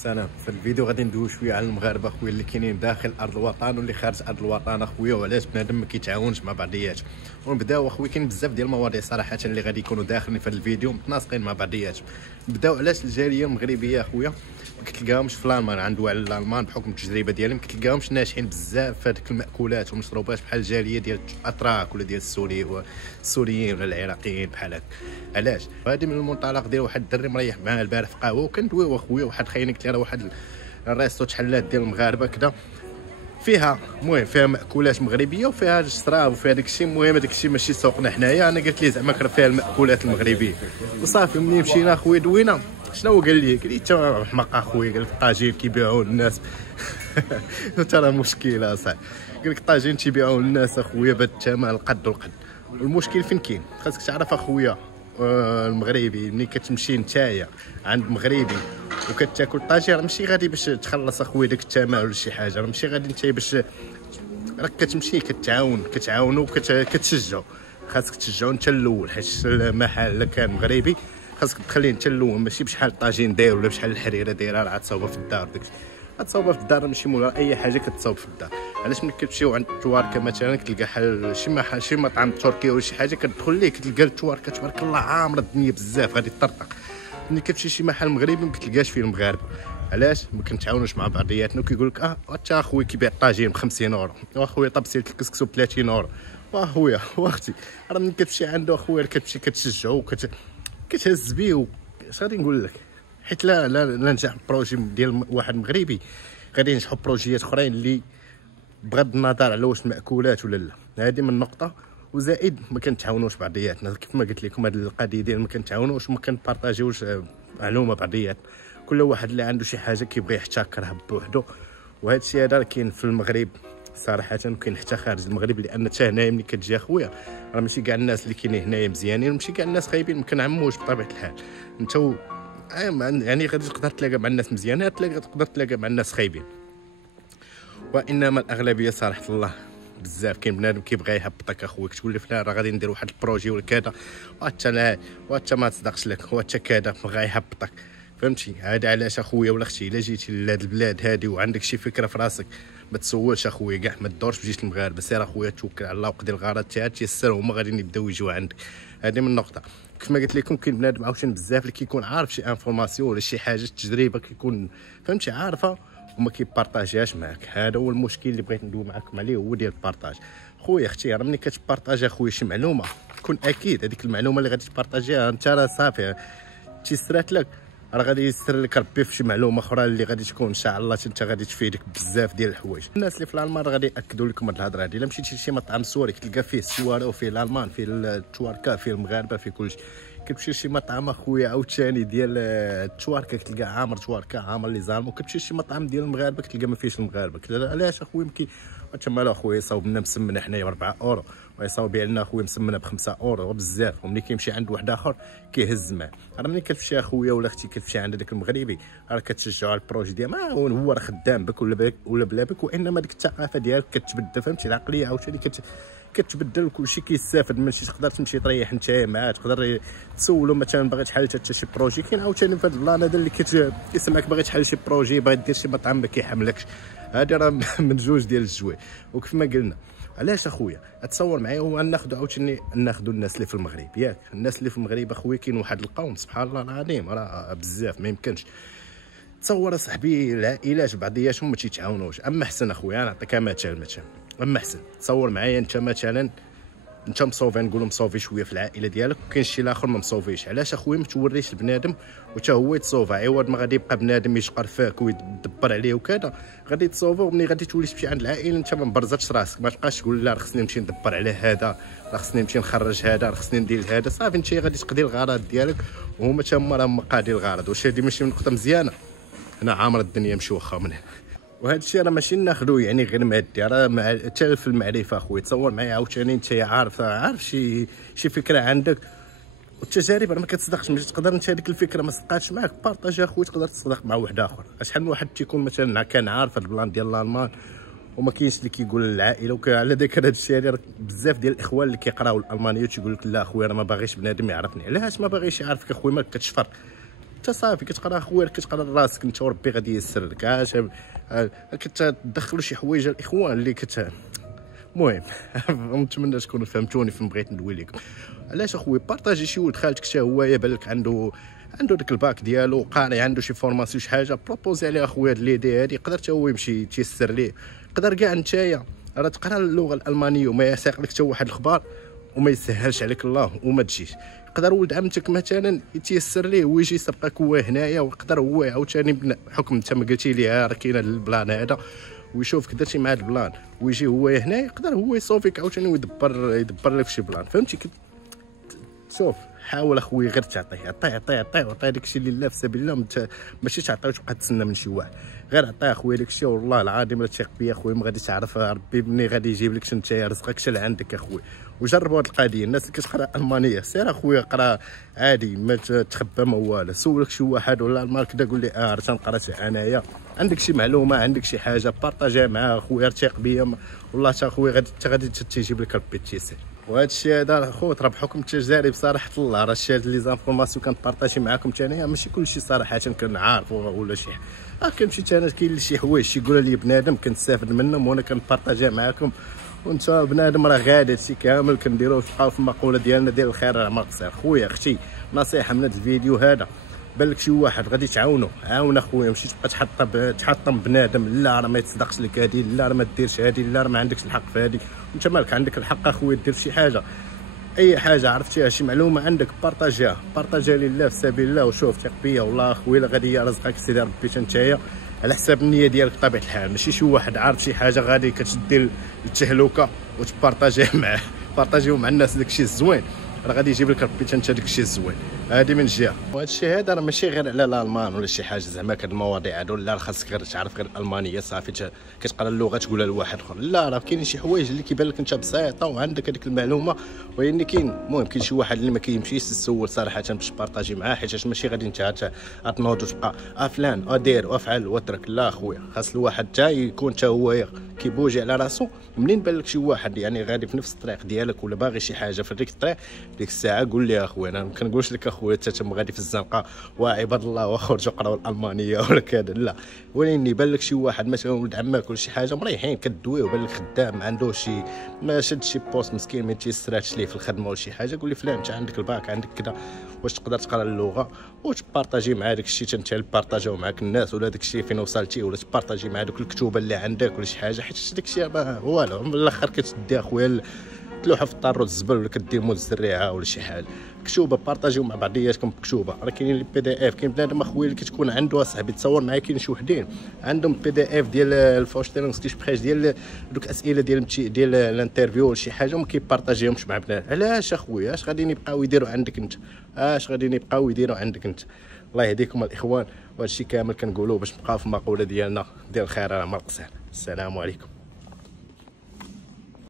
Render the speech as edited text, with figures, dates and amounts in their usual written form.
السلام. في الفيديو غادي ندوي شويه على المغاربه اخويا اللي كاينين داخل ارض الوطن واللي خارج ارض الوطن اخويا، وعلاش بنادم ما كيتعاونش مع بعضياتهم. ونبداو اخويا، كاين بزاف ديال المواضيع صراحه اللي غادي يكونوا داخلين في هذا الفيديو متناسقين مع بعضياتهم. نبداو علاش الجاليه المغربيه اخويا ما كتلقاهمش في الالمان، عنده على الالمان بحكم التجربه ديالي ما كتلقاهمش ناجحين بزاف في هذيك المأكولات والمشروبات بحال الجاليه ديال الاتراك ولا ديال السوريين ولا العراقيين بحال هكا. علاش؟ هذه من المنطلق ديال واحد الدري مريح معاه البارح في قهوه، وكندويو اخويا واحد خايني قلت لي راه واحد الريستو تحلات ديال المغاربه كذا فيها المهم فيها مأكولات مغربيه وفيها الشراب وفيها داك الشيء. المهم داك الشيء ماشي سوقنا حنايا، انا قلت ليه زعما فيها المأكولات المغربيه وصافي. ملي مشينا اخويا دوينا، شنو قال لي؟ قال لي انت حماق اخويا، قال لك الطاجين كيبيعوه للناس قلت راه مشكله صاحبي. قال لك الطاجين تيبيعوه للناس اخويا بهذا الثمن القد والقد. والمشكل فين كاين؟ خاصك تعرف اخويا المغربي ملي كتمشي نتايا عند مغربي وكتاكل طاجين، راه ماشي غادي باش تخلص اخويا داك الثمن ولا شي حاجه، راه ماشي غادي انت باش راك كتمشي كتعاونوا كتشجعوا. خاصك تشجعوا انت الاول، حيت المحل كان مغربي خاصك تخليه انت الاول، ماشي بشحال الطاجين داير ولا بشحال الحريره دايره راه تصاوبها في الدار. داكشي غتصاوبها في الدار، ماشي مولا اي حاجه كتصاوب في الدار. علاش ملي كتمشيو عند التواركه مثلا كتلقى حل شي محل شي مطعم تركي ولا شي حاجه كتدخل ليه كتلقى التواركه تبارك الله عامره الدنيا بزاف غادي تطرطق. ملي كتمشي شي محل مغربي ما كتلقاش فيه المغاربه. علاش؟ ما كنتعاونوش مع بعضياتنا. كيقول لك انت اخويا كيبيع الطاجين ب 50 اورو، واخويا طبسيله الكسكسو ب 30 اورو، واخويا واختي راه ملي كتمشي عنده اخويا كتمشي كتشجعو كتهز بيه. اش غادي نقول لك؟ حيت لا نجح بروجي ديال واحد مغربي غادي ينجحوا بروجيات اخرين اللي بغض النظر على واش مأكولات ولا لا. هذه من نقطه. وزائد ما كنتعاونوش بعضياتنا كيف ما قلت لكم، هذه القضيه ديال ما كنتعاونوش وما كنبارطاجيوش معلومه بعضياتنا. كل واحد اللي عنده شي حاجه كيبغي يحتكرها بوحدو. وهذا الشيء هذا كاين في المغرب صراحه، وكاين حتى خارج المغرب، لان حتى هنايا ملي كتجي اخويا راه ماشي كاع الناس اللي كاينين هنايا مزيانين وماشي كاع الناس خايبين، ما كنعموش بطبيعه الحال. انت يعني غادي تقدر تلاقى مع الناس مزيانين، تقدر تلاقى مع الناس خايبين، وانما الاغلبيه صراحه الله بزاف. كاين بنادم كيبغي يهبطك اخويا، كتقول له فلان راه غادي ندير واحد البروجي ولا كذا وحتى لا وحتى ما تصدقش لك وحتى كذا بغا يهبطك. فهمتي؟ هذا علاش اخويا ولا اختي الا جيتي لهاد البلاد هادي وعندك شي فكره في راسك ما تسولش اخويا كاع، ما تدورش بجيش المغاربه، سير اخويا توكل على الله وقضي الغرض تاعك تيسر هما غادي يبداو يجيو عندك. هذه من نقطه. كيف ما قلت لكم كاين بنادم عاوتاني بزاف اللي كيكون عارف شي انفورماسيون ولا شي حاجه تجربه كيكون فهمتي عارفه وما كيبارطاجيهاش معاك. هذا هو المشكل اللي بغيت ندوي معكم عليه، هو ديال البارطاج. خويا اختي راه ملي كتبارطاجي اخويا شي معلومه كون اكيد هذيك المعلومه اللي غادي تبارطاجيها انت راه صافي تيسرات لك، راه غادي يسر لك ربي في شي معلومه اخرى اللي غادي تكون ان شاء الله انت غادي تفيدك بزاف ديال الحوايج. الناس اللي في الالمان غادي ياكدوا لكم هاد الهضره هادي. الا مشيتي لشي مطعم سوري كتلقى فيه السواره وفيه الالمان فيه التواركه فيه المغاربه فيه كلشي. كتمشي لشي مطعم اخويا عاوتاني ديال التواركه كتلقى عامر تواركه عامر لي زالم، وكتمشي لشي مطعم ديال المغاربه كتلقى ما فيهش المغاربه. علاش اخويا تما اخويا يصاوب لنا مسمنه حنايا ب 4 اورو ويصاوب لنا اخويا مسمنه ب 5 اورو بزاف، وملي كيمشي عند واحد اخر كيهز معاه. راه ملي كتمشي اخويا ولا اختي كتمشي عند داك المغربي راه كتشجعوا على البروجي ديال ما هو راه خدام بك ولا بلا بك، وانما ديك الثقافه ديالك كتبدل. فهمتي؟ العقليه عاوتاني كتبدل وكلشي كيستافد من شي. تقدر تمشي تريح نتايا معاه، تقدر تسولو مثلا باغي تحل حتى شي بروجي. كاين عاوتاني في هذا البلان هذا اللي كيسمعك باغي تحل شي بروجي باغي دير شي مطعم ما كيحملكش. هادي راه من جوج ديال الجوايع. وكيف ما قلنا علاش اخويا اتصور معايا هو ناخذ عاوتاني ناخذ الناس اللي في المغرب ياك. الناس اللي في المغرب اخويا كاين واحد القوم سبحان الله العظيم راه بزاف ما يمكنش تصور اصاحبي. العائلات بعضياتهم ما تيتعاونوش. اما حسن اخويا نعطيك مثال اما حسن تصور معايا انت مثلا انت مصوفي نقولوا مصوفي شويه في العائله ديالك وكاين شي الاخر ما مصوفيش. علاش اخويا ما توريش البنادم وتا هو يتصوفى عوض ما غادي يبقى بنادم يشقر فيك ويدبر عليه وكذا غادي تصوفى. وملي غادي تولي تمشي عند العائله انت ما مبرزتش راسك، ما تبقاش تقول لا راه خصني نمشي ندبر على هذا، راه خصني نمشي نخرج هذا، راه خصني ندير هذا. صافي انت غادي تقضي الغرض ديالك وهما تا هما راهم قاضي الغرض. واش هذه ماشي من نقطه مزيانه؟ هنا عامر الدنيا مشوخه من هنا. وهذا الشيء راه ماشي ناخذو يعني غير مادي، راه حتى في المعرفه اخويا. تصور معايا عاوتاني انت عارف شي فكره عندك والتجارب راه ما كتصدقش. ملي تقدر انت هذيك الفكره ما صدقاتش معاك بارطاجي اخويا تقدر تصدق مع واحد اخر. شحال من واحد تيكون مثلا كان عارف هذا البلان ديال الالمان وما كاينش اللي كيقول للعائله على ذكر هذا الشيء هذا. بزاف ديال الاخوان اللي كيقراو الالمانيه تيقول لك لا اخويا انا ما باغيش بنادم يعرفني. علاش ما باغيش يعرفك اخويا؟ ما كتشفر انت صافي كتقرا اخويا، كتقرا لراسك انت وربي غادي ييسر لك. كتدخلوا شي حوايج الاخوان اللي المهم نتمنى تكونوا فهمتوني فين بغيت ندوي لكم. علاش اخويا بارطاجي شي ولد خالتك حتى هو يبان لك عنده داك الباك ديالو، قاري عنده شي فورماسيون شي حاجه، بروبوزي عليه اخويا هاد ليدي هادي، يقدر حتى هو يمشي تيسر ليه. يقدر كاع نتايا راه تقرا اللغه الالمانيه وما يساق لك حتى واحد الخبار وما يسهلش عليك الله وما تجيش. يقدر ولد عمتك مثلا يتيسر ليه ويجي يسبقك هو هنايا، ويقدر هو عاوتاني بحكم انت ما قلتي لي راه كاين هذا البلان هذا ويشوفك درتي مع هذا البلان ويجي هو هنا، يقدر هو يصوفيك عاوتاني ويدبر لك في شي بلان. فهمتي؟ شوف حاول اخويا غير عطيه داكشي لله في سبيل الله، ماشي تعطيه وتبقى تسنى من شي واحد. غير عطيه اخويا داكشي، والله العظيم لا تثق بيا اخويا ما غادي تعرف ربي مني غادي يجيب لك نتايا رزقك حتى لعندك اخويا. وجربوا هاد القضيه، الناس اللي كتقرا المانيه سير اخويا قرا عادي ما تخبى ما والو. سولك شي واحد ولا المارك قول لي راه تنقرا انايا، عندك شي معلومه عندك شي حاجه بارطاجيها معاه اخويا، ثق بيا والله تا اخويا غادي تجيب لك ربي التيسير. وهذا الشيء هذا خويا راه بحكم التجارب صراحه الله، راه الشيء لي زانفورماسيون كنبارطاجي معاكم ثاني ماشي كلشي صراحه كنعرف ولا شي كاين كاين شي حوايج يقولوا لي بنادم كنستافد منهم وانا كنبارطاجيها معاكم. وانت بنادم راه غادي هادشي كامل كنديروه بقاو في المقوله ديالنا ديال الخير راه ما قصير. خويا اختي نصيحه من هذا الفيديو هذا، بالك شي واحد غادي تعاونو عاون اخويا، ماشي تبقى تحطم بنادم لا راه ما يتصدقش لك هادي، لا راه ما ديرش هادي، لا راه ما عندكش الحق في هادي. انت مالك عندك الحق اخويا دير شي حاجه، اي حاجه عرفتيها شي معلومه عندك بارطاجيها لله في سبيل الله. وشوف ثق بيا والله اخويا غادي يرزقك سيدي ربي نتايا على حساب النيه ديالك بطبيعه الحال، ماشي شي واحد عارف شي حاجه غادي كتدي التهلوكه وتبارطاجيه معاه. بارطاجيو مع الناس داكشي الزوين راه غادي يجيب لك ربي انت داكشي الزوين. هادي من جهه. وهذا الشيء هذا راه ماشي غير على الالمان ولا شي حاجه زعما هاد المواضيع هادو، لا خاصك غير تعرف غير الالمانيه صافي كتقرا اللغه تقولها لواحد اخر، لا راه كاينين شي حوايج اللي كيبان لك انت بسيطه وعندك هذيك المعلومه، ولكن كاين المهم كاين شي واحد اللي ما كيمشيش تسول صراحه باش تبارطاجي معاه، حيت ماشي غادي انت تنوض وتبقى فلان دير وافعل واترك. لا خويا خاص الواحد حتى يكون حتى هو كيبوجي على راسو. منين بان لك شي واحد يعني غادي في نفس الطريق ديالك ولا باغي شي حاجه في ديك الطريق ديك الساعه قول لي اخويا. انا ما كنقولش لك اخويا حتى تما غادي في الزنقه وعباد الله وخرجوا قراو الالمانيه ولا كذا، لا. ولكن يبان لك شي واحد مثلا ولد عماك ولا شي حاجه مريحين كدويه وبان لك خدام ما عندوش شي ما شد شي بوست مسكين ما تيسراتش ليه في الخدمه ولا شي حاجه، قول لي فلان انت عندك الباك عندك كذا واش تقدر تقرا اللغه وتبارطاجي مع داك الشيء انت بارطاجيو معاك الناس ولا داك الشيء فين وصلتي، ولا تبارطاجي مع دوك الكتوبه اللي عندك ولا شي حاجه، حيت داك الشيء والو من الاخر كتدي اخويا تلوحوا في الطار والزبل ولا كدير مول الزريعه ولا شي حاجه. كتوبه بارطاجيو مع بعضياتكم بكتوبه. راه كاينين لي بي دي اف، كاين بنادم اخويا اللي كتكون عنده اصاحبي تصور معايا كاين شي وحدين عندهم بي دي اف ديال الفوشتيرونغسكيشبريش ديال دوك اسئله ديال الانترفيو ولا شي حاجه وما كيبارطاجيهمش مع بنات. علاش اخويا اش غادي يبقاو يديروا عندك انت؟ اش غادي يبقاو يديروا عندك انت؟ الله يهديكم الاخوان. وهذا الشيء كامل كنقولوه باش نبقاو في المقوله ديالنا ديال الخير راه ما قصير. السلام عليكم.